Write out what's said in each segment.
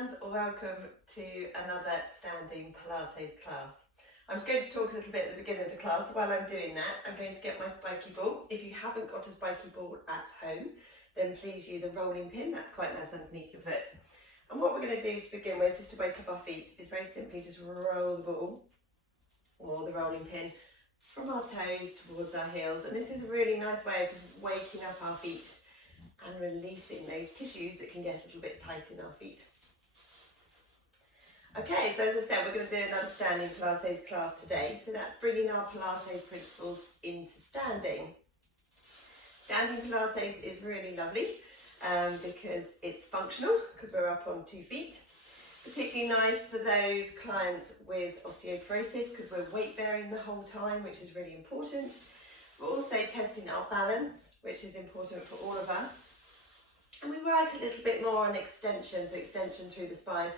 and welcome to another Standing Pilates class. I'm just going to talk a little bit at the beginning of the class. While I'm doing that, I'm going to get my spiky ball. If you haven't got a spiky ball at home, then please use a rolling pin. That's quite nice underneath your foot. And what we're going to do to begin with, just to wake up our feet, is very simply just roll the ball or the rolling pin from our toes towards our heels. And this is a really nice way of just waking up our feet and releasing those tissues that can get a little bit tight in our feet. Okay, so as I said, we're going to do another Standing Pilates class today. So that's bringing our Pilates principles into standing. Standing Pilates is really lovely because it's functional, because we're up on 2 feet. Particularly nice for those clients with osteoporosis because we're weight bearing the whole time, which is really important. We're also testing our balance, which is important for all of us. And we work a little bit more on extension, so extension through the spine,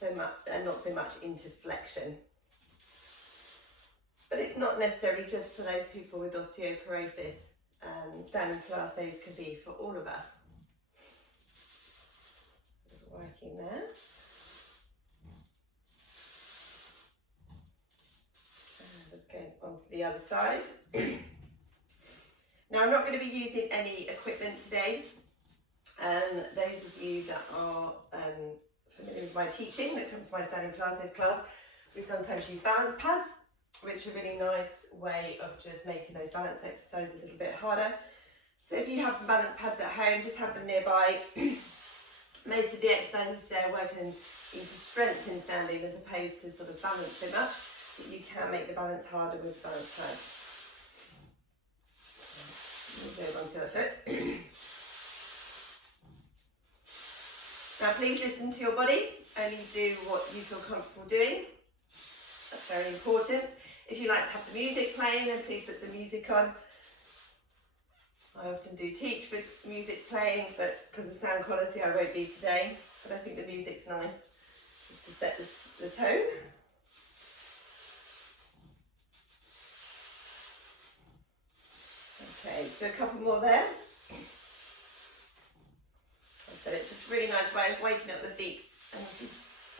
so much and not so much into flexion. But it's not necessarily just for those people with osteoporosis. Standing Pilates can be for all of us. Just working there. And just going on to the other side. Now, I'm not going to be using any equipment today. Those of you that are familiar with my teaching, that comes to my Standing Pilates class, we sometimes use balance pads, which are a really nice way of just making those balance exercises a little bit harder. So if you have some balance pads at home, just have them nearby. Most of the exercises today are working into strength in standing as opposed to sort of balance so much, but you can make the balance harder with balance pads. We'll go on to the other foot. Now please listen to your body, only do what you feel comfortable doing. That's very important. If you like to have the music playing, then please put some music on. I often do teach with music playing, but because of sound quality I won't be today. But I think the music's nice, just to set the tone. Okay, so a couple more there. So it's just a really nice way of waking up the feet and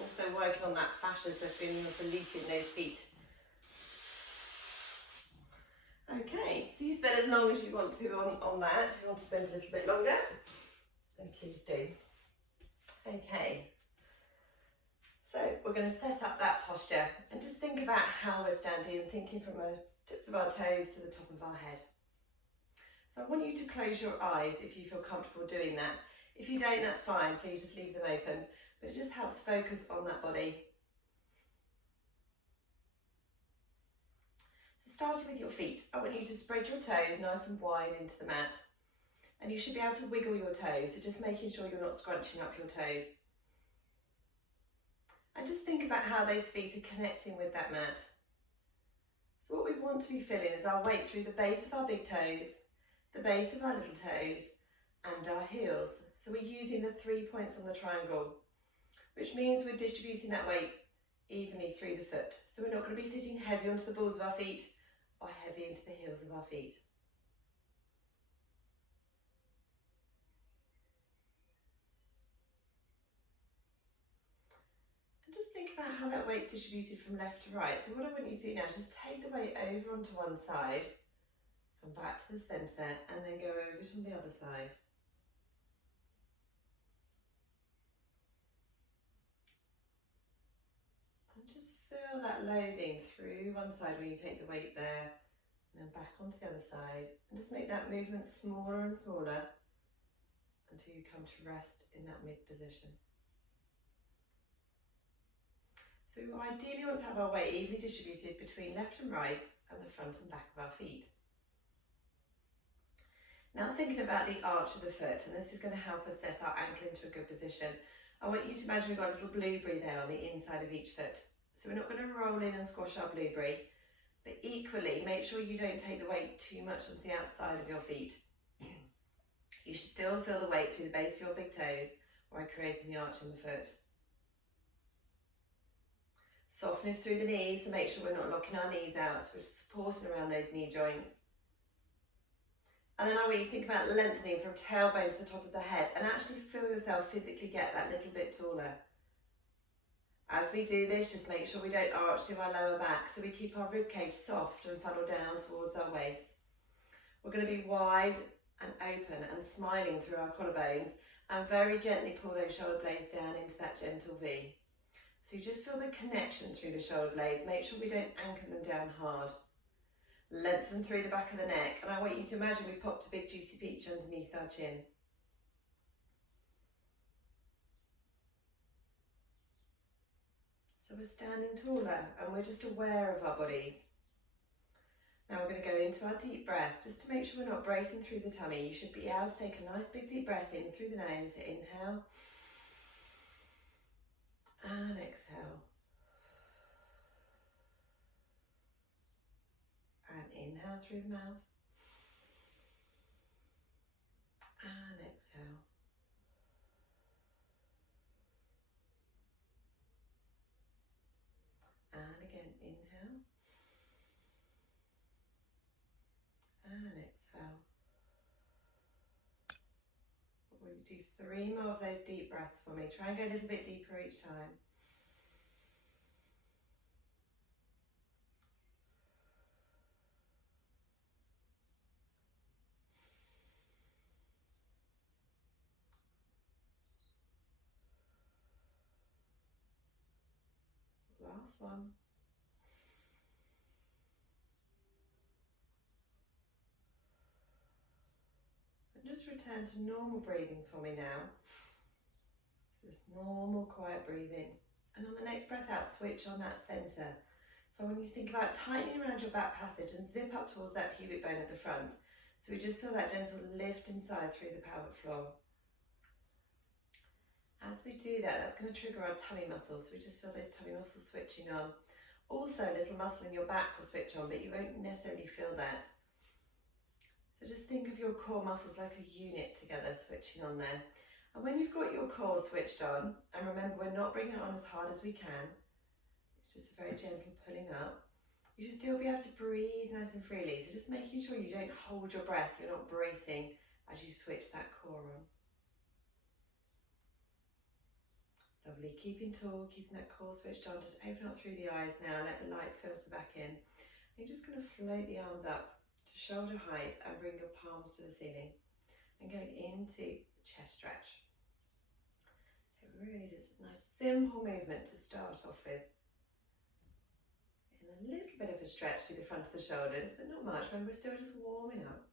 also working on that fascia, so feeling of releasing those feet. Okay, so you spend as long as you want to on that. If you want to spend a little bit longer, then please do. Okay, so we're going to set up that posture and just think about how we're standing and thinking from the tips of our toes to the top of our head. So I want you to close your eyes if you feel comfortable doing that. If you don't, that's fine, please just leave them open, but it just helps focus on that body. So starting with your feet, I want you to spread your toes nice and wide into the mat, and you should be able to wiggle your toes, so just making sure you're not scrunching up your toes. And just think about how those feet are connecting with that mat. So what we want to be feeling is our weight through the base of our big toes, the base of our little toes, and our heels. So we're using the 3 points on the triangle, which means we're distributing that weight evenly through the foot. So we're not going to be sitting heavy onto the balls of our feet or heavy into the heels of our feet. And just think about how that weight's distributed from left to right. So what I want you to do now is just take the weight over onto one side, come back to the centre, and then go over it on the other side. Just feel that loading through one side when you take the weight there, and then back onto the other side, and just make that movement smaller and smaller until you come to rest in that mid position. So we ideally want to have our weight evenly distributed between left and right and the front and back of our feet. Now thinking about the arch of the foot, and this is going to help us set our ankle into a good position. I want you to imagine we've got a little blueberry there on the inside of each foot. So we're not going to roll in and squash our blueberry, but equally make sure you don't take the weight too much onto the outside of your feet. You should still feel the weight through the base of your big toes while creating the arch in the foot. Softness through the knees, so make sure we're not locking our knees out, so we're supporting around those knee joints. And then I want you to think about lengthening from tailbone to the top of the head and actually feel yourself physically get that little bit taller. As we do this, just make sure we don't arch through our lower back, so we keep our rib cage soft and funnel down towards our waist. We're going to be wide and open and smiling through our collarbones, and very gently pull those shoulder blades down into that gentle V. So you just feel the connection through the shoulder blades. Make sure we don't anchor them down hard. Lengthen through the back of the neck, and I want you to imagine we popped a big juicy peach underneath our chin. So we're standing taller and we're just aware of our bodies. Now we're going to go into our deep breaths, just to make sure we're not bracing through the tummy. You should be able to take a nice big deep breath in through the nose. Inhale and exhale. And inhale through the mouth. And exhale. And again, inhale. And exhale. We'll do 3 more of those deep breaths for me. Try and go a little bit deeper each time. Last one. And just return to normal breathing for me now. Just normal, quiet breathing. And on the next breath out, switch on that centre. So when you think about tightening around your back passage and zip up towards that pubic bone at the front. So we just feel that gentle lift inside through the pelvic floor. As we do that, that's going to trigger our tummy muscles. So we just feel those tummy muscles switching on. Also, a little muscle in your back will switch on, but you won't necessarily feel that. So just think of your core muscles like a unit together, switching on there. And when you've got your core switched on, and remember we're not bringing it on as hard as we can, it's just a very gentle pulling up, you should still be able to breathe nice and freely. So just making sure you don't hold your breath, you're not bracing as you switch that core on. Lovely, keeping tall, keeping that core switched on. Just open up through the eyes now, let the light filter back in. You're just going to float the arms up to shoulder height and bring your palms to the ceiling. And going into the chest stretch. So really just a nice simple movement to start off with. And a little bit of a stretch through the front of the shoulders, but not much. Remember, we're still just warming up.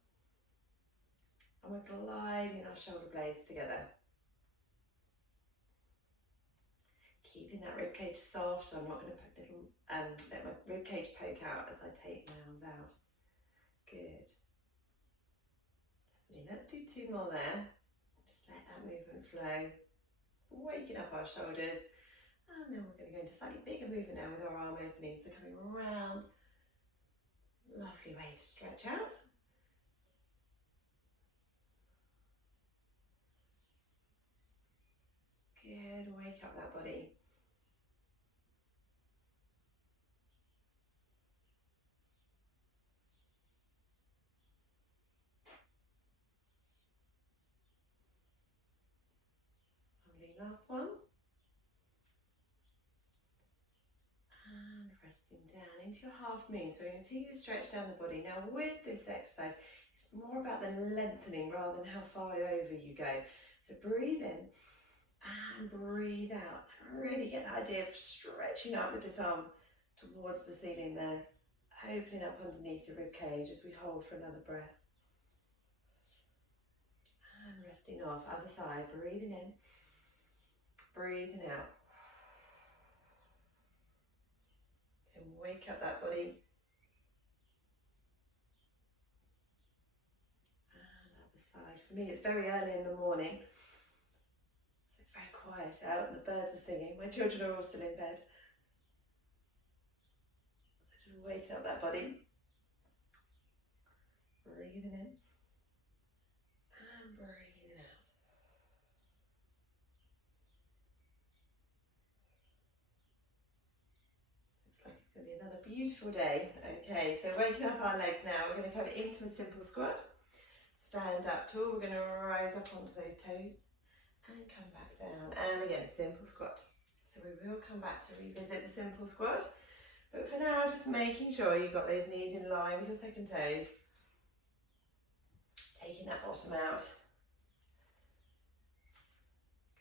And we're gliding our shoulder blades together. Keeping that rib cage soft. I'm not going to put little, let my rib cage poke out as I take my arms out. Good. Let's do 2 more there. Just let that movement flow. Waking up our shoulders. And then we're going to go into slightly bigger movement now with our arm opening. So coming around. Lovely way to stretch out. Good. Wake up that body. Last one. And resting down into your half moon. So we're going to take this stretch down the body. Now with this exercise, it's more about the lengthening rather than how far over you go. So breathe in and breathe out. And really get that idea of stretching up with this arm towards the ceiling there. Opening up underneath the rib cage as we hold for another breath. And resting off. Other side, breathing in. Breathing out. And wake up that body. And other side. For me, it's very early in the morning. So it's very quiet out and the birds are singing. My children are all still in bed. So just waking up that body. Breathing in. And breathing out. It's going to be another beautiful day. Okay, so waking up our legs now, we're going to come into a simple squat. Stand up tall, we're going to rise up onto those toes and come back down. And again, simple squat. So we will come back to revisit the simple squat. But for now, just making sure you've got those knees in line with your second toes. Taking that bottom out.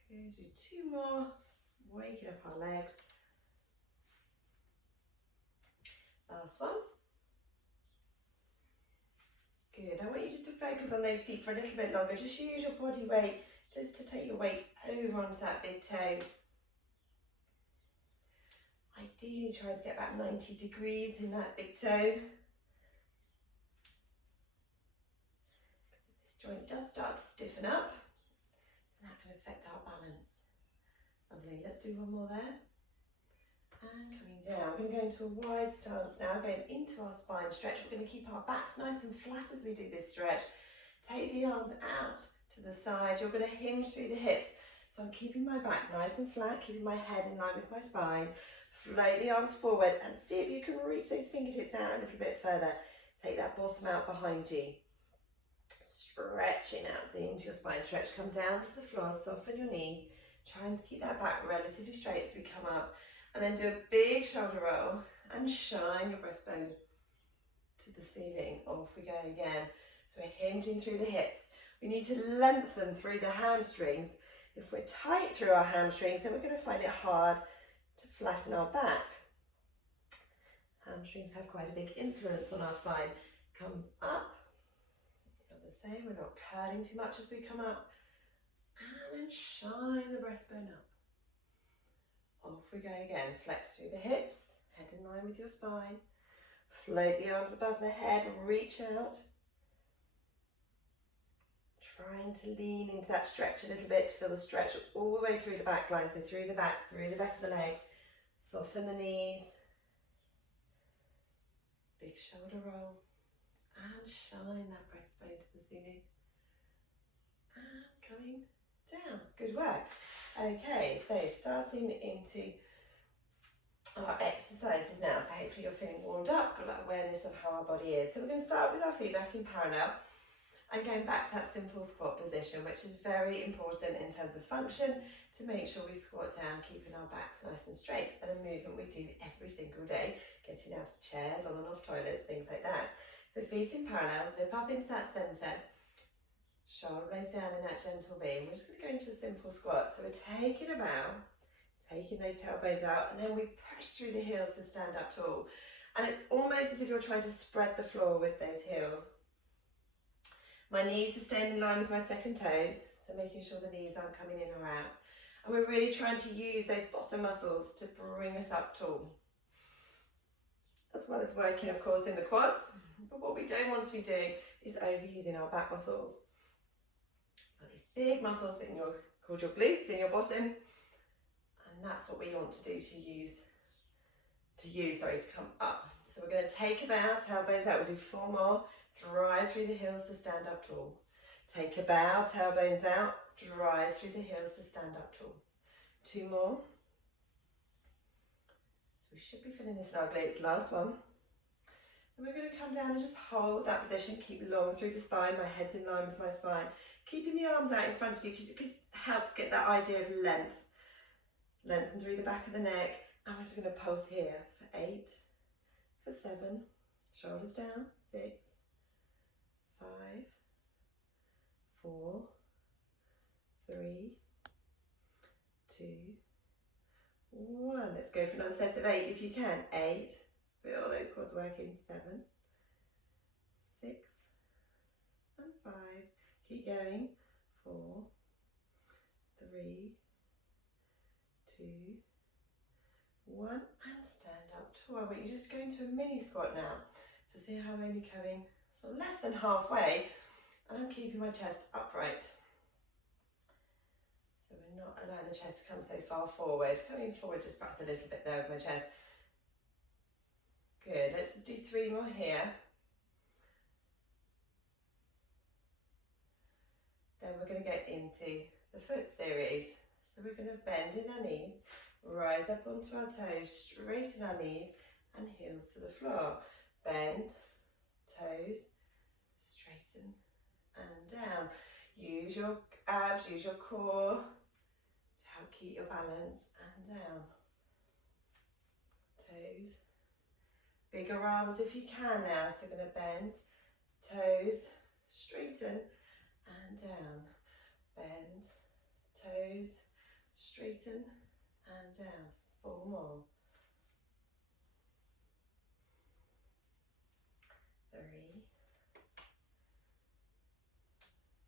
Good, do 2 more. Waking up our legs. Last one. Good, I want you just to focus on those feet for a little bit longer. Just use your body weight just to take your weight over onto that big toe. Ideally try to get about 90 degrees in that big toe. This joint does start to stiffen up, and that can affect our balance. Lovely, let's do one more there. And coming down, we're going to go into a wide stance now, going into our spine stretch. We're going to keep our backs nice and flat as we do this stretch. Take the arms out to the side. You're going to hinge through the hips. So I'm keeping my back nice and flat, keeping my head in line with my spine. Float the arms forward and see if you can reach those fingertips out a little bit further. Take that bottom out behind you. Stretching out into your spine stretch. Come down to the floor, soften your knees. Trying to keep that back relatively straight as we come up. And then do a big shoulder roll and shine your breastbone to the ceiling. Off we go again. So we're hinging through the hips. We need to lengthen through the hamstrings. If we're tight through our hamstrings, then we're going to find it hard to flatten our back. Hamstrings have quite a big influence on our spine. Come up. The same, we're not curling too much as we come up. And then shine the breastbone up. Off we go again. Flex through the hips, head in line with your spine. Float the arms above the head, reach out. Trying to lean into that stretch a little bit to feel the stretch all the way through the back line. So through the back of the legs. Soften the knees. Big shoulder roll. And shine that breastbone to the ceiling. And coming down. Good work. Okay, so starting into our exercises now. So hopefully you're feeling warmed up, got that awareness of how our body is. So we're going to start with our feet back in parallel and going back to that simple squat position, which is very important in terms of function to make sure we squat down, keeping our backs nice and straight, and a movement we do every single day, getting out of chairs, on and off toilets, things like that. So feet in parallel, zip up into that centre. Shoulder blades down in that gentle V. We're just going to go into a simple squat. So we're taking a bow, taking those tailbones out, and then we push through the heels to stand up tall. And it's almost as if you're trying to spread the floor with those heels. My knees are staying in line with my second toes, so making sure the knees aren't coming in or out. And we're really trying to use those bottom muscles to bring us up tall. As well as working, of course, in the quads. But what we don't want to be doing is overusing our back muscles. These big muscles that called your glutes in your bottom, and that's what we want to do to come up. So we're going to take a bow, tailbones out. We'll do 4 more. Drive through the heels to stand up tall. Take a bow, tailbones out. Drive through the heels to stand up tall. 2 more. So we should be feeling this in our glutes. Last one. And we're going to come down and just hold that position. Keep long through the spine. My head's in line with my spine. Keeping the arms out in front of you because it helps get that idea of length. Lengthen through the back of the neck. And we're just going to pulse here for 8, for 7, shoulders down, 6, 5, 4, 3, 2, 1. Let's go for another set of 8 if you can. 8, feel those quads working. 7, 6, and 5. Keep going. 4, 3, 2, 1, and stand up tall. I want you just go into a mini squat now. So see how I'm only coming sort of less than halfway, and I'm keeping my chest upright. So we're not allowing the chest to come so far forward. Coming forward just perhaps a little bit there with my chest. Good, let's just do 3 more here. Then we're going to get into the foot series. So we're going to bend in our knees, rise up onto our toes, straighten our knees and heels to the floor. Bend, toes, straighten and down. Use your abs, use your core to help keep your balance, and down. Toes. Bigger arms if you can now, so we're going to bend, toes, straighten, and down. Bend, toes, straighten, and down. 4 more. 3.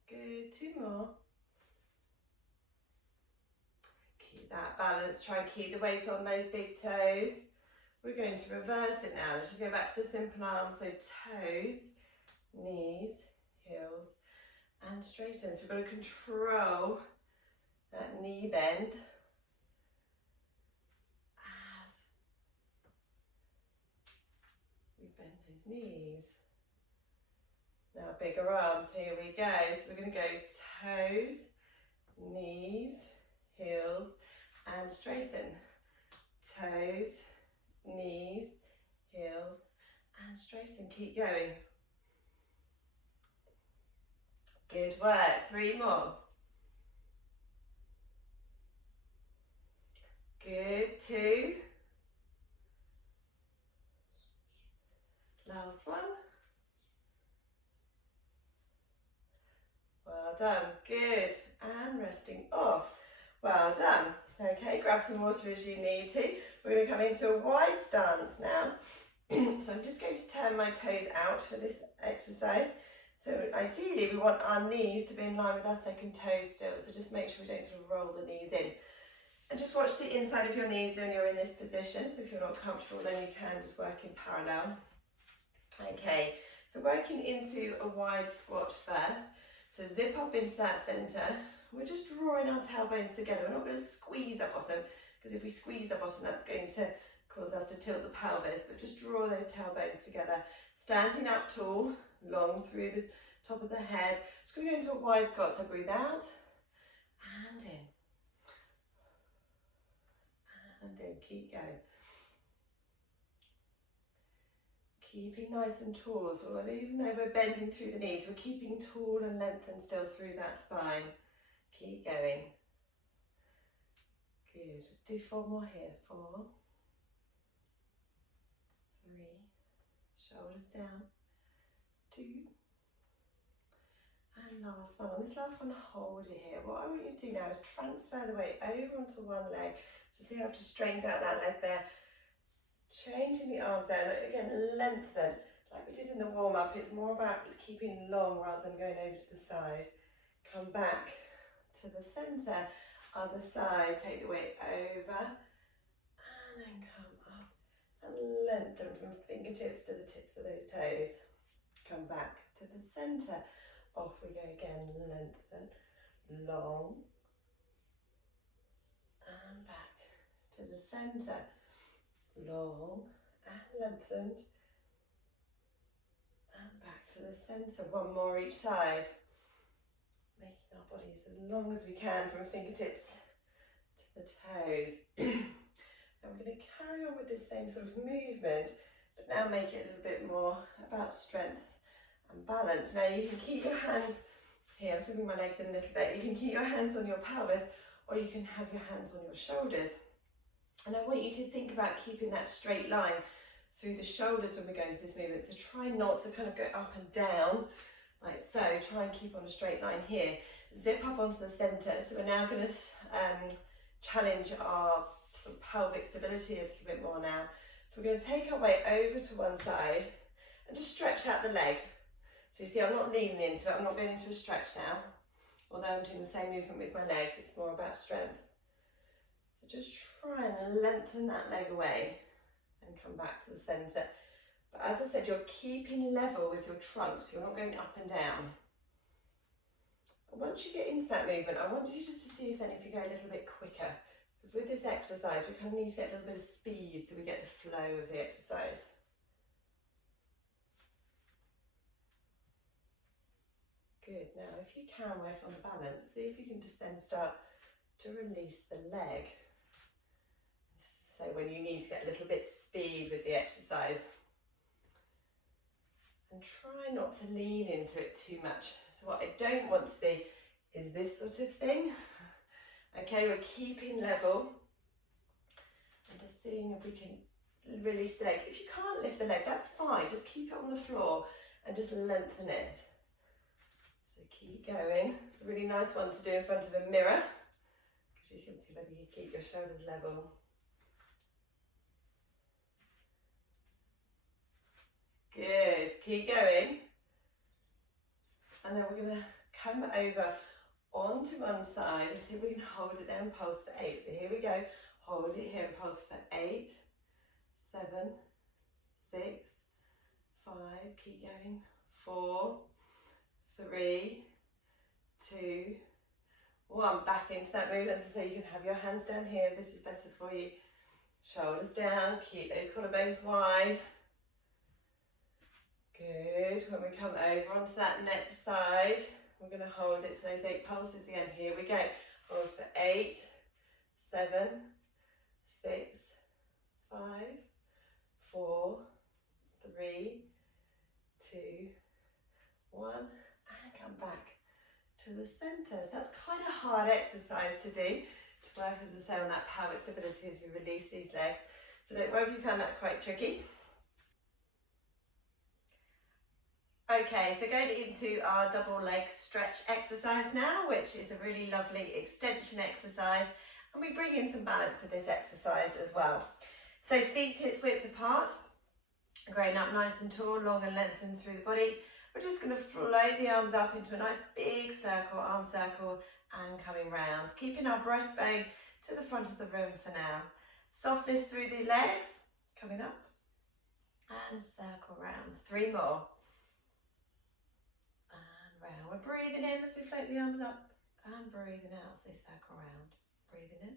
Good, 2 more. Keep that balance, try and keep the weight on those big toes. We're going to reverse it now. Let's just go back to the simple arms. So toes, knees, heels, and straighten. So we've got to control that knee bend as we bend those knees. Now bigger arms, here we go. So we're going to go toes, knees, heels, and straighten. Toes, knees, heels, and straighten. Keep going. Good work. 3 more. Good. 2. Last one. Well done. Good. And resting off. Well done. Okay, grab some water as you need to. We're going to come into a wide stance now. So I'm just going to turn my toes out for this exercise. So ideally we want our knees to be in line with our second toe still. So just make sure we don't sort of roll the knees in. And just watch the inside of your knees when you're in this position. So if you're not comfortable, then you can just work in parallel. Okay, so working into a wide squat first. So zip up into that centre. We're just drawing our tailbones together. We're not going to squeeze our bottom, because if we squeeze our bottom, that's going to cause us to tilt the pelvis. But just draw those tailbones together. Standing up tall, long through the top of the head. Just going to go into a wide squat. So breathe out and in. And in. Keep going. Keeping nice and tall. So even though we're bending through the knees, we're keeping tall and lengthened still through that spine. Keep going. Good. Do 4 more here. 4. 3. Shoulders down. 2. And last one. On this last one, hold it here. What I want you to do now is transfer the weight over onto one leg. So see how I've just straightened out that leg there. Changing the arms down. Again, lengthen. Like we did in the warm-up. It's more about keeping long rather than going over to the side. Come back to the centre. Other side. Take the weight over. And then come up. And lengthen from fingertips to the tips of those toes. Come back to the centre. Off we go again, lengthen, long, and back to the centre, long and lengthened, and back to the centre. 1 more each side, making our bodies as long as we can from fingertips to the toes. And we're going to carry on with this same sort of movement, but now make it a little bit more about strength and balance. Now you can keep your hands here, I'm swimming my legs in a little bit. You can keep your hands on your pelvis, or you can have your hands on your shoulders. And I want you to think about keeping that straight line through the shoulders when we go into this movement. So try not to kind of go up and down like so. Try and keep on a straight line here. Zip up onto the centre. So we're now going to challenge our sort of pelvic stability a little bit more now. So we're going to take our weight over to one side and just stretch out the leg. So you see, I'm not leaning into it, I'm not going into a stretch now. Although I'm doing the same movement with my legs, it's more about strength. So just try and lengthen that leg away and come back to the centre. But as I said, you're keeping level with your trunk, so you're not going up and down. And once you get into that movement, I want you just to see if then if you go a little bit quicker. Because with this exercise, we kind of need to get a little bit of speed so we get the flow of the exercise. Good. Now, if you can work on the balance, see if you can just then start to release the leg. So when you need to get a little bit speed with the exercise. And try not to lean into it too much. So what I don't want to see is this sort of thing. Okay, we're keeping level and just seeing if we can release the leg. If you can't lift the leg, that's fine. Just keep it on the floor and just lengthen it. So keep going. It's a really nice one to do in front of a mirror because you can see whether you keep your shoulders level. Good, keep going. And then we're going to come over onto one side and see if we can hold it there and pulse for 8. So here we go. Hold it here and pulse for 8, 7, 6, 5, keep going, 4, 3, 2, 1. Back into that movement. As I say, you can have your hands down here if this is better for you. Shoulders down, keep those collarbones wide. Good. When we come over onto that next side, we're going to hold it for those 8 pulses again. Here we go. Hold for 8, 7, 6, 5, 4, 3, 2, 1, and come back to the centre. So that's quite a hard exercise to do, to work, as I say, on that pelvic stability as we release these legs. So don't worry if you found that quite tricky. Okay, so going into our double leg stretch exercise now, which is a really lovely extension exercise, and we bring in some balance with this exercise as well. So feet hip width apart, growing up nice and tall, long and lengthened through the body. We're just going to float the arms up into a nice big circle, arm circle, and coming round, keeping our breastbone to the front of the room for now. Softness through the legs, coming up, and circle round. 3 more. We're breathing in as we float the arms up and breathing out as they circle around. Breathing in.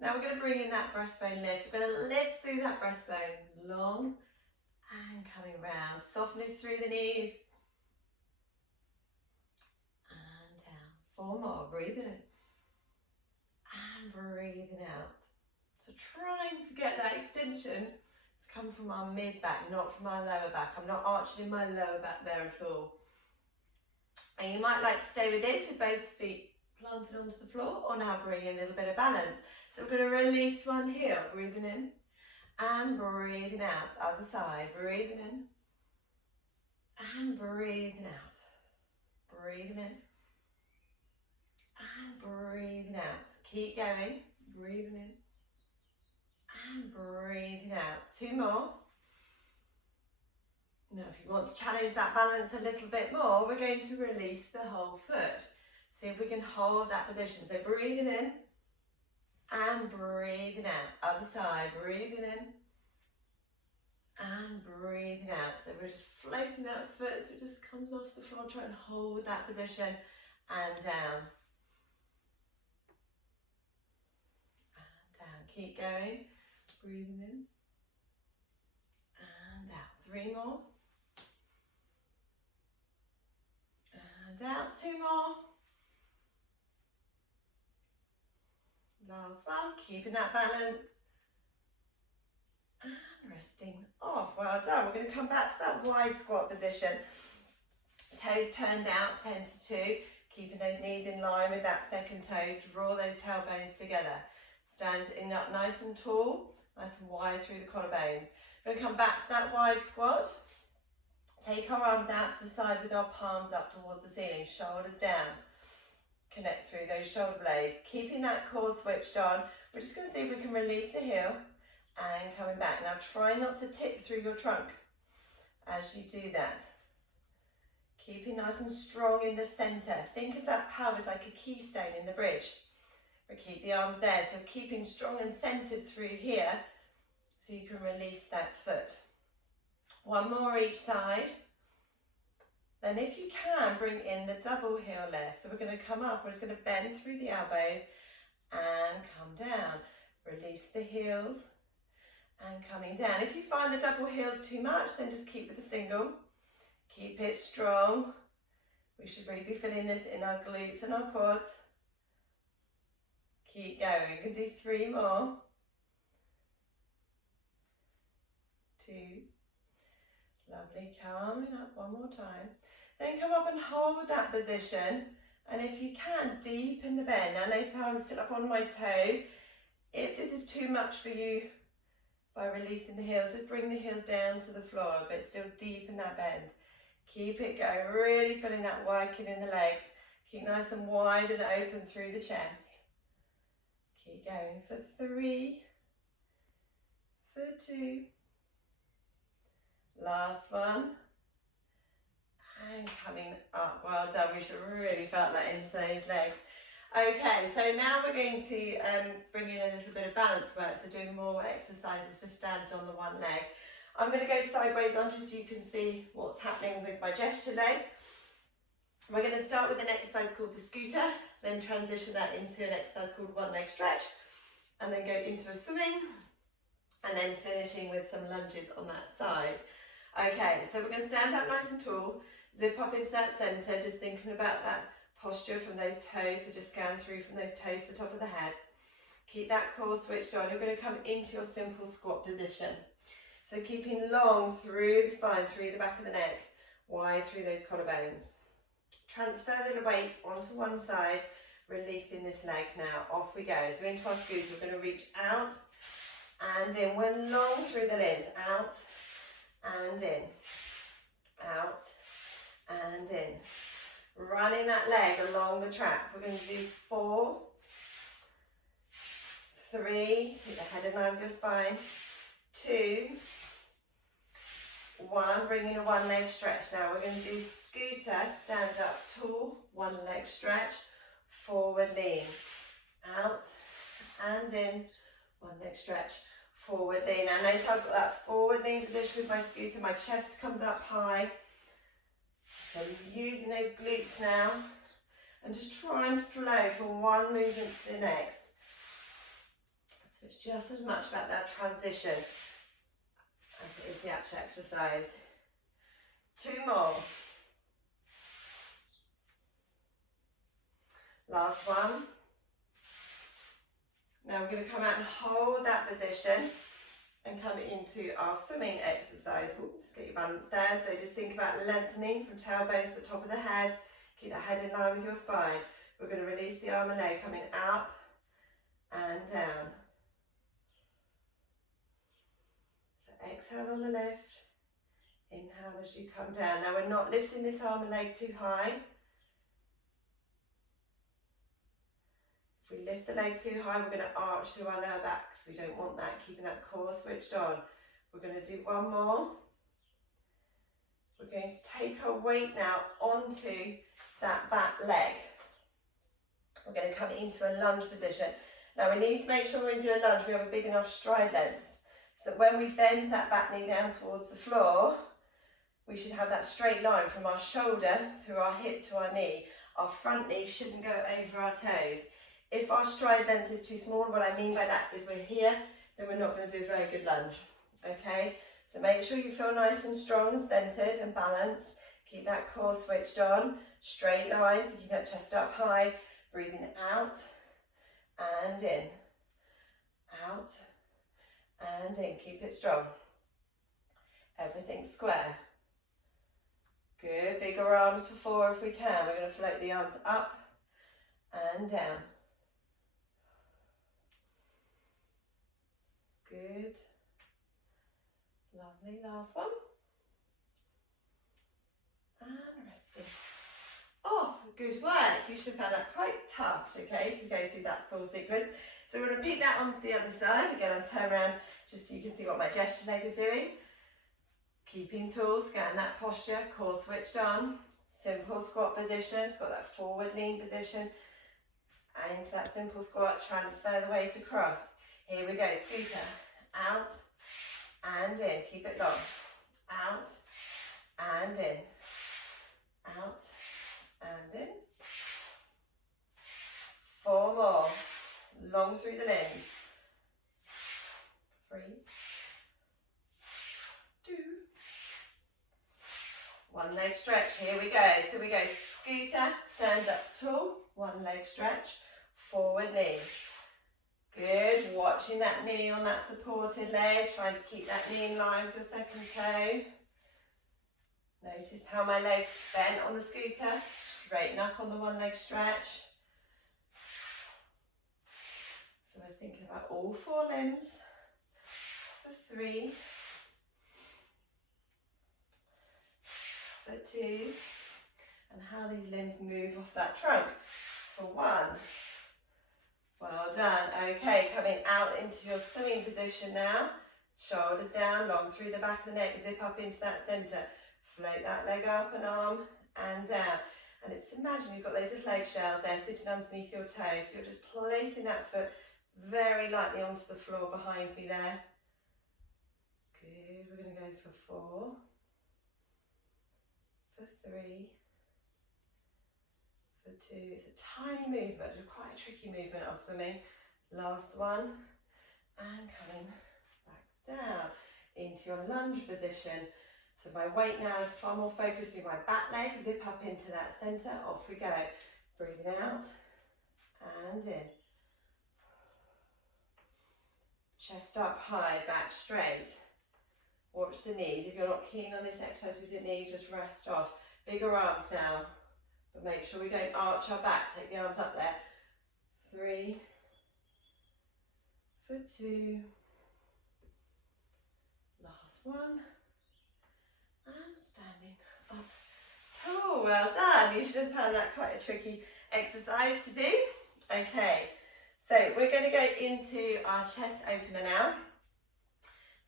Now we're going to bring in that breastbone lift. We're going to lift through that breastbone, long and coming round. Softness through the knees. And down. 4 more. Breathing in. And breathing out. So trying to get that extension to come from our mid back, not from our lower back. I'm not arching in my lower back there at all. And you might like to stay with this with both feet planted onto the floor, or now bring in a little bit of balance. So we're going to release one here, breathing in and breathing out. Other side, breathing in and breathing out. Breathing in and breathing out. Keep going, breathing in and breathing out. 2 more. Now, if you want to challenge that balance a little bit more, we're going to release the whole foot. See if we can hold that position. So breathing in and breathing out. Other side, breathing in and breathing out. So we're just floating that foot so it just comes off the floor. Try and hold that position and down. And down. Keep going. Breathing in and out. 3 more. And out. 2 more. Last one. Keeping that balance. And resting off. Well done. We're going to come back to that wide squat position. Toes turned out, 10 to 2. Keeping those knees in line with that second toe. Draw those tailbones together. Standing up nice and tall, nice and wide through the collarbones. We're going to come back to that wide squat. Take our arms out to the side with our palms up towards the ceiling, shoulders down. Connect through those shoulder blades. Keeping that core switched on. We're just going to see if we can release the heel and coming back. Now try not to tip through your trunk as you do that. Keeping nice and strong in the centre. Think of that pelvis like a keystone in the bridge. We keep the arms there, so keeping strong and centred through here so you can release that foot. 1 more each side. Then if you can, bring in the double heel lift. So we're going to come up, we're just going to bend through the elbows and come down. Release the heels and coming down. If you find the double heels too much, then just keep with the single. Keep it strong. We should really be feeling this in our glutes and our quads. Keep going. We can do 3 more. 2. Lovely. Calming up 1 more time. Then come up and hold that position And if you can, deepen the bend. Now notice how I'm still up on my toes. If this is too much for you, by releasing the heels, just bring the heels down to the floor, but still deepen that bend. Keep it going, really feeling that working in the legs. Keep nice and wide and open through the chest. Keep going for 3, for 2. Last one. And coming up. Well done, we should have really felt that into those legs. Okay, so now we're going to bring in a little bit of balance work, so doing more exercises to stand on the one leg. I'm going to go sideways on just so you can see what's happening with my gesture leg. We're going to start with an exercise called the scooter, then transition that into an exercise called one leg stretch, and then go into a swimming, and then finishing with some lunges on that side. Okay, so we're going to stand up nice and tall, zip up into that centre, just thinking about that posture from those toes, so just scan through from those toes to the top of the head. Keep that core switched on. You're going to come into your simple squat position. So keeping long through the spine, through the back of the neck, wide through those collarbones. Transfer the weight onto one side, releasing this leg now. Off we go. So into our scooter, we're going to reach out and in. We're long through the limbs. Out and in. Out and in. Running that leg along the track. We're going to do 4, 3, keep the head in line with your spine, 2, 1, bring in a one leg stretch. Now we're going to do scooter, stand up tall, one leg stretch, forward lean, out and in, one leg stretch, forward lean. Now notice I've got that forward lean position with my scooter, my chest comes up high. So using those glutes now, and just try and flow from one movement to the next. So it's just as much about that transition as it is the actual exercise. 2 more. Last one. Now we're going to come out and hold that position and come into our swimming exercise. Ooh, just get your balance there. So just think about lengthening from tailbone to the top of the head. Keep that head in line with your spine. We're going to release the arm and leg, coming up and down. So exhale on the lift. Inhale as you come down. Now we're not lifting this arm and leg too high. If we lift the leg too high, we're going to arch through our lower back, so we don't want that, keeping that core switched on. We're going to do one more. We're going to take our weight now onto that back leg. We're going to come into a lunge position. Now we need to make sure when we do a lunge we have a big enough stride length, so that when we bend that back knee down towards the floor, we should have that straight line from our shoulder through our hip to our knee. Our front knee shouldn't go over our toes. If our stride length is too small, what I mean by that is we're here, then we're not going to do a very good lunge. Okay, so make sure you feel nice and strong, centered and balanced. Keep that core switched on, straight lines, so keep that chest up high, breathing out and in, out and in. Keep it strong. Everything square. Good, bigger arms for 4 if we can. We're going to float the arms up and down. Good. Lovely. Last one. And resting. Oh, good work. You should have found that quite tough, okay, to go through that full sequence. So we're going to repeat that onto the other side. Again, I'll turn around just so you can see what my gesture leg is doing. Keeping tall, scan that posture, core switched on. Simple squat position, it's got that forward lean position. And into that simple squat, transfer the weight across. Here we go, scooter, out and in, keep it long, out and in, out and in. 4 more, long through the limbs. 3, 2, 1 leg stretch, here we go. So we go scooter, stand up tall, 1 leg stretch, forward lean. Good, watching that knee on that supported leg, trying to keep that knee in line with your second toe. Notice how my legs bent on the scooter. Straighten up on the one leg stretch. So we're thinking about all 4 limbs for 3, for 2, and how these limbs move off that trunk for 1. Well done. Okay, coming out into your swimming position now. Shoulders down, long through the back of the neck, zip up into that centre. Float that leg up and arm and down. And it's imagine you've got those little eggshells there sitting underneath your toes. So you're just placing that foot very lightly onto the floor behind me there. Good. We're going to go for 4, for 3, for 2. It's a tiny movement, quite a tricky movement of swimming. Last one. And coming back down into your lunge position. So my weight now is far more focused on my back leg. Zip up into that centre. Off we go. Breathing out and in. Chest up high, back straight. Watch the knees. If you're not keen on this exercise with your knees, just rest off. Bigger arms now. But make sure we don't arch our back. Take the arms up there. 3, for 2. Last one. And standing up tall. Well done. You should have found that quite a tricky exercise to do. Okay, so we're going to go into our chest opener now.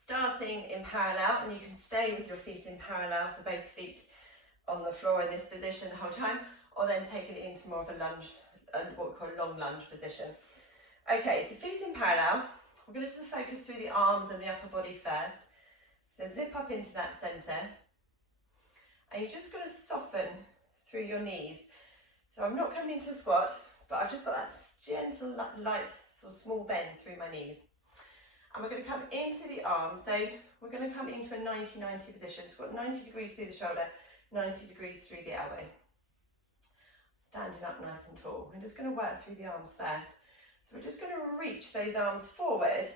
Starting in parallel, and you can stay with your feet in parallel, so both feet on the floor in this position the whole time, or then taking it into more of a lunge, what we call a long lunge position. Okay, so feet in parallel. We're going to just focus through the arms and the upper body first. So zip up into that centre. And you're just going to soften through your knees. So I'm not coming into a squat, but I've just got that gentle, light, sort of small bend through my knees. And we're going to come into the arms. So we're going to come into a 90-90 position. So we've got 90 degrees through the shoulder, 90 degrees through the elbow. Standing up nice and tall. We're just going to work through the arms first. So we're just going to reach those arms forward.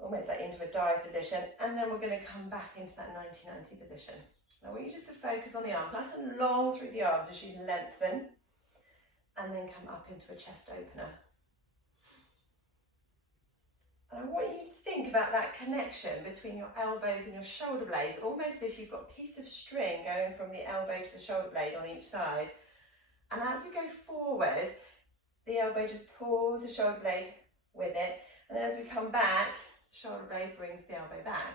Almost like into a dive position, and then we're going to come back into that 90-90 position. Now I want you just to focus on the arms, nice and long through the arms as you lengthen, and then come up into a chest opener. And I want you to think about that connection between your elbows and your shoulder blades, almost as if you've got a piece of string going from the elbow to the shoulder blade on each side. And as we go forward, the elbow just pulls the shoulder blade with it, and then as we come back, shoulder blade brings the elbow back.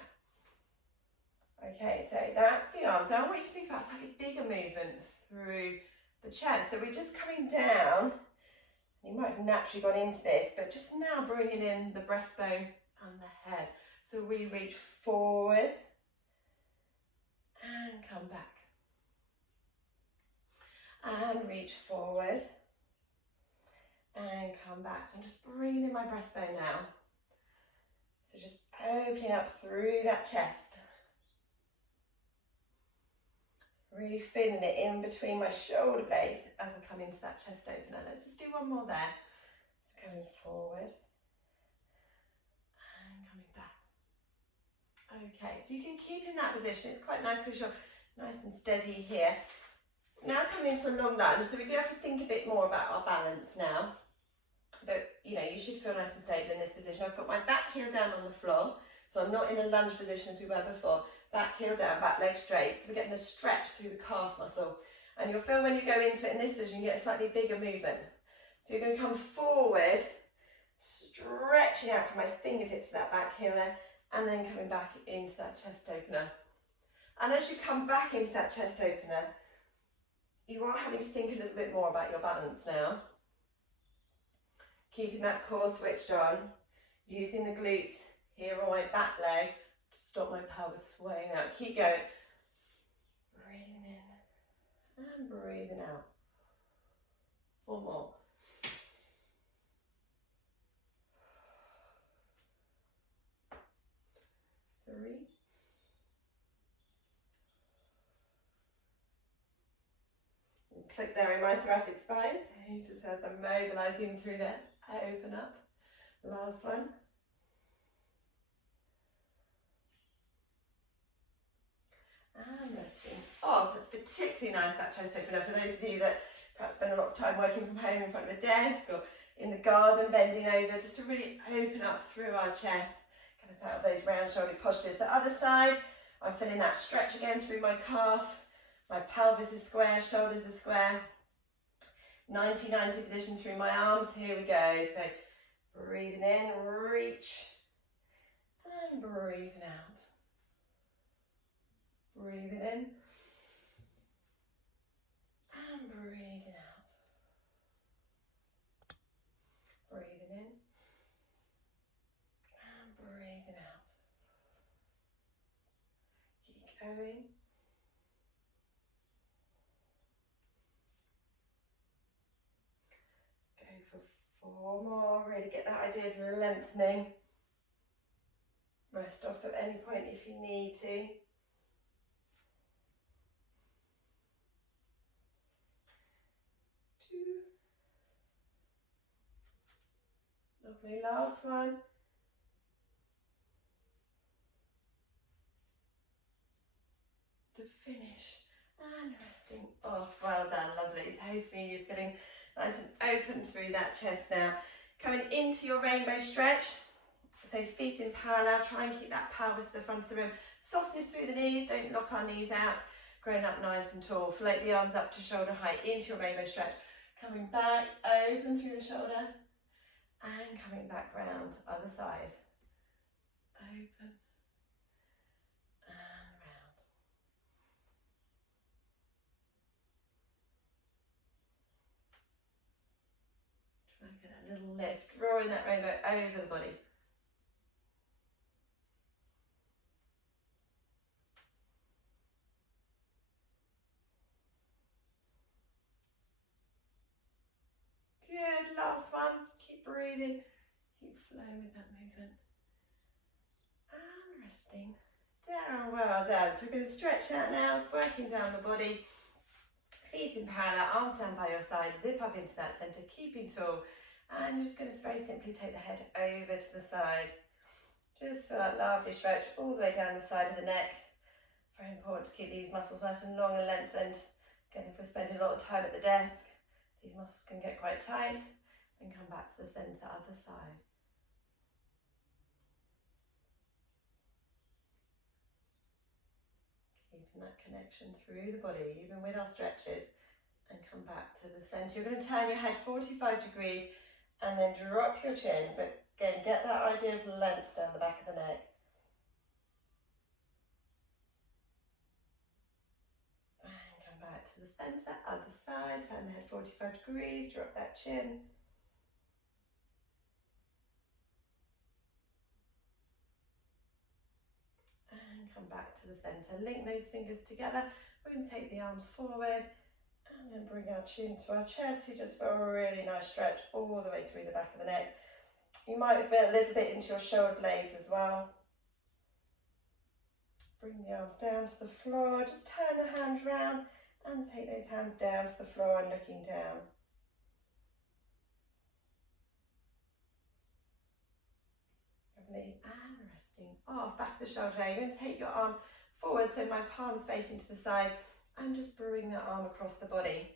Okay, so that's the arms. Now I want you to think about a slightly bigger movement through the chest. So we're just coming down. You might have naturally gone into this, but just now bringing in the breastbone and the head. So we reach forward and come back. And reach forward and come back. So I'm just bringing in my breastbone now. So just opening up through that chest. Really feeling it in between my shoulder blades as I come into that chest opener. Let's just do one more there. So going forward and coming back. Okay, so you can keep in that position. It's quite nice because you're nice and steady here. Now coming into a long lunge, so we do have to think a bit more about our balance now. But you know, you should feel nice and stable in this position. I've got my back heel down on the floor, so I'm not in a lunge position as we were before. Back heel down, back leg straight. So we're getting a stretch through the calf muscle. And you'll feel when you go into it in this position, you get a slightly bigger movement. So you're going to come forward, stretching out from my fingertips to that back heel there, and then coming back into that chest opener. And as you come back into that chest opener, you are having to think a little bit more about your balance now. Keeping that core switched on, using the glutes here on my back leg to stop my pelvis swaying out. Keep going. Breathing in and breathing out. 4 more. Three. And click there in my thoracic spine. So just as I'm mobilising through there, I open up. Last one. and resting off. It's particularly nice, that chest opener, for those of you that perhaps spend a lot of time working from home in front of a desk or in the garden bending over, just to really open up through our chest, get us out of those round shoulder postures. The other side, I'm feeling that stretch again through my calf, my pelvis is square, shoulders are square. 90-90 position through my arms. Here we go. So breathing in, reach, and breathing out. Breathing in, and breathing out. Breathing in, and breathing out. Keep going. Go for 4 more. Really get that idea of lengthening. Rest off at any point if you need to. 2. Lovely, last one. To finish, and resting off. Well done, lovely. So hopefully you're feeling nice and open through that chest now. Coming into your rainbow stretch. So feet in parallel, try and keep that pelvis to the front of the room. Softness through the knees, don't lock our knees out. Growing up nice and tall. Float the arms up to shoulder height into your rainbow stretch. Coming back, open through the shoulder. And coming back round, other side. Open. And round. Try and get that little lift, drawing that rainbow over the body. Good, last one. Keep breathing, keep flowing with that movement. And resting down, well done. So we're going to stretch out now, working down the body. Feet in parallel, arms down by your side, zip up into that centre, keeping tall. And you're just going to very simply take the head over to the side. Just for that lovely stretch all the way down the side of the neck. Very important to keep these muscles nice and long and lengthened. Again, if we're spending a lot of time at the desk, these muscles can get quite tight. Then come back to the centre, other side. Keeping that connection through the body, even with our stretches. And come back to the centre. You're going to turn your head 45 degrees and then drop your chin. But again, get that idea of length down the back of the neck. And come back to the centre, other side. Turn the head 45 degrees, drop that chin. And come back to the centre. Link those fingers together. We're going to take the arms forward. And then bring our chin to our chest. You just feel a really nice stretch all the way through the back of the neck. You might feel a little bit into your shoulder blades as well. Bring the arms down to the floor. Just turn the hands round and take those hands down to the floor and looking down. Lovely. And resting off. Back of the shoulder. You're going to take your arm forward, so my palms facing to the side. And just bring the arm across the body.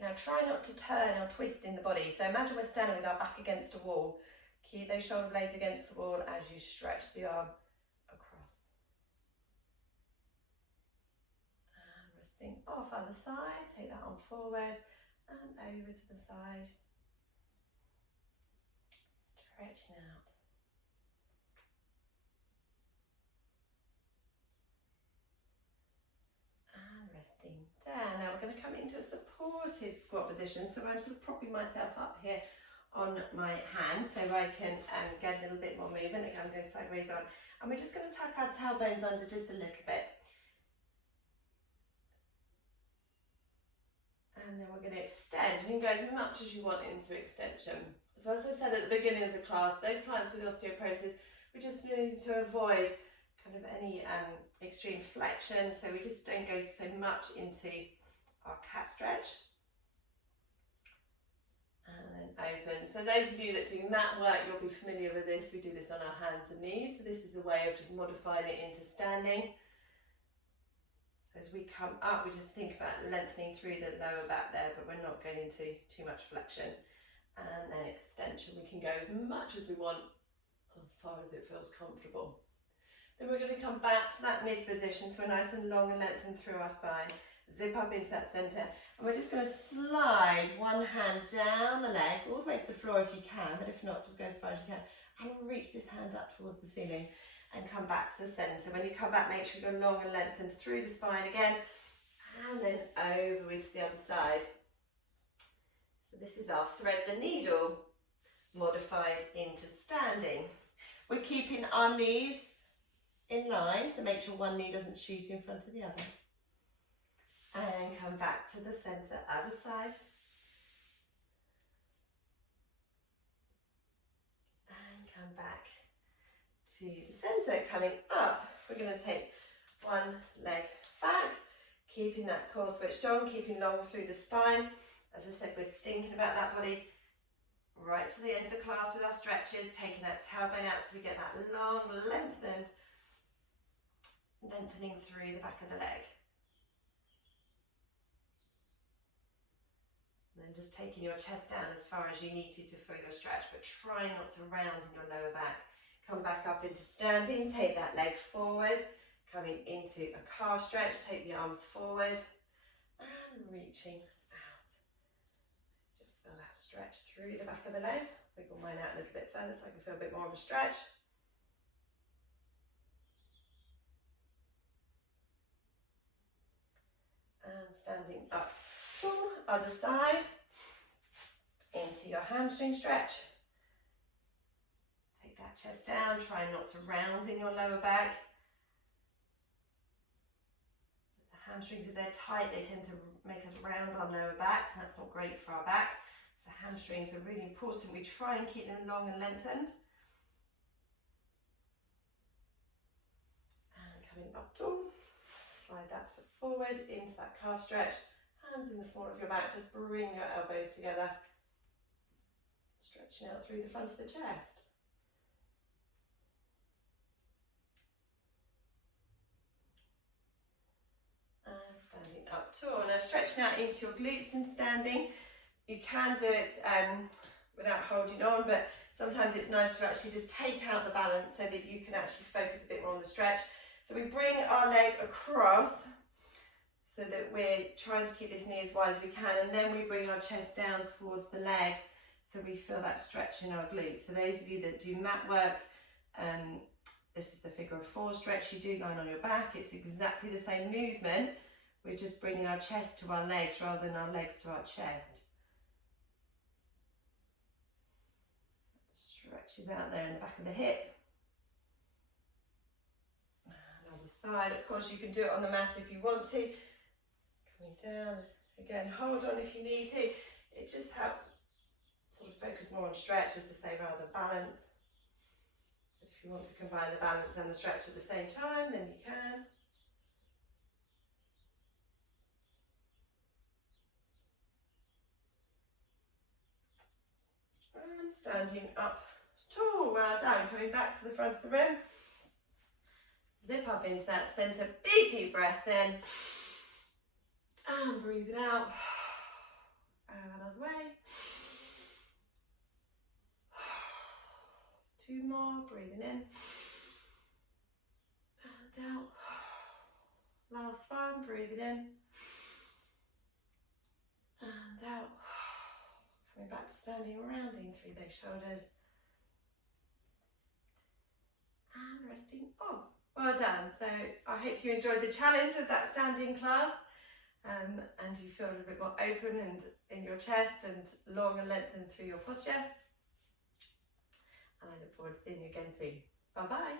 Now try not to turn or twist in the body. So imagine we're standing with our back against a wall. Keep those shoulder blades against the wall as you stretch the arm across. And resting off other side. Take that arm forward and over to the side. Stretching out. Resting down. Now we're going to come into a supported squat position. So I'm sort of propping myself up here on my hand so I can get a little bit more movement. Again, I'm going sideways on. And we're just going to tuck our tailbones under just a little bit. And then we're going to extend. You can go as much as you want into extension. So as I said at the beginning of the class, those clients with osteoporosis, we just need to avoid kind of any extreme flexion, so we just don't go so much into our cat stretch. And then open. So those of you that do mat work, you'll be familiar with this. We do this on our hands and knees, so this is a way of just modifying it into standing. So as we come up, we just think about lengthening through the lower back there, but we're not going into too much flexion. And then extension, we can go as much as we want, as far as it feels comfortable. Then we're going to come back to that mid position, so we're nice and long and lengthened through our spine. Zip up into that centre, and we're just going to slide one hand down the leg, all the way to the floor if you can, but if not, just go as far as you can, and reach this hand up towards the ceiling, and come back to the centre. When you come back, make sure you're long and lengthened through the spine again, and then over into the other side. So this is our thread the needle, modified into standing. We're keeping our knees in line, so make sure one knee doesn't shoot in front of the other. And come back to the centre, other side. And come back to the centre. Coming up, we're going to take one leg back, keeping that core switched on, keeping long through the spine. As I said, we're thinking about that body right to the end of the class with our stretches, taking that tailbone out so we get that long, lengthening through the back of the leg. And then just taking your chest down as far as you need to for your stretch, but try not to round in your lower back. Come back up into standing, take that leg forward, coming into a calf stretch, take the arms forward and reaching out. Just feel that stretch through the back of the leg. Wiggle mine out a little bit further so I can feel a bit more of a stretch. And standing up. Other side, into your hamstring stretch. Take that chest down, try not to round in your lower back. The hamstrings, if they're tight, they tend to make us round our lower backs, and that's not great for our back. So hamstrings are really important. We try and keep them long and lengthened. And coming up tall, slide that foot forward into that calf stretch. Hands in the small of your back, just bring your elbows together, stretching out through the front of the chest. And standing up tall. Now stretching out into your glutes and standing. You can do it without holding on, but sometimes it's nice to actually just take out the balance so that you can actually focus a bit more on the stretch. So we bring our leg across, so that we're trying to keep this knee as wide as we can, and then we bring our chest down towards the legs so we feel that stretch in our glutes. So those of you that do mat work, this is the figure of 4 stretch you do, lying on your back. It's exactly the same movement. We're just bringing our chest to our legs rather than our legs to our chest. Stretches out there in the back of the hip. Another side, of course you can do it on the mat if you want to. Coming down, again, hold on if you need to. It just helps sort of focus more on stretch, as I say, rather than balance. But if you want to combine the balance and the stretch at the same time, then you can. And standing up tall, well done. Coming back to the front of the room. Zip up into that centre, big deep breath in. And breathe it out, and another way. 2 more, breathing in, and out. Last one, breathing in, and out. Coming back to standing, rounding through those shoulders, and resting off. Well done. So I hope you enjoyed the challenge of that standing class. And you feel a little bit more open and in your chest and long and lengthened through your posture. And I look forward to seeing you again soon. Bye bye.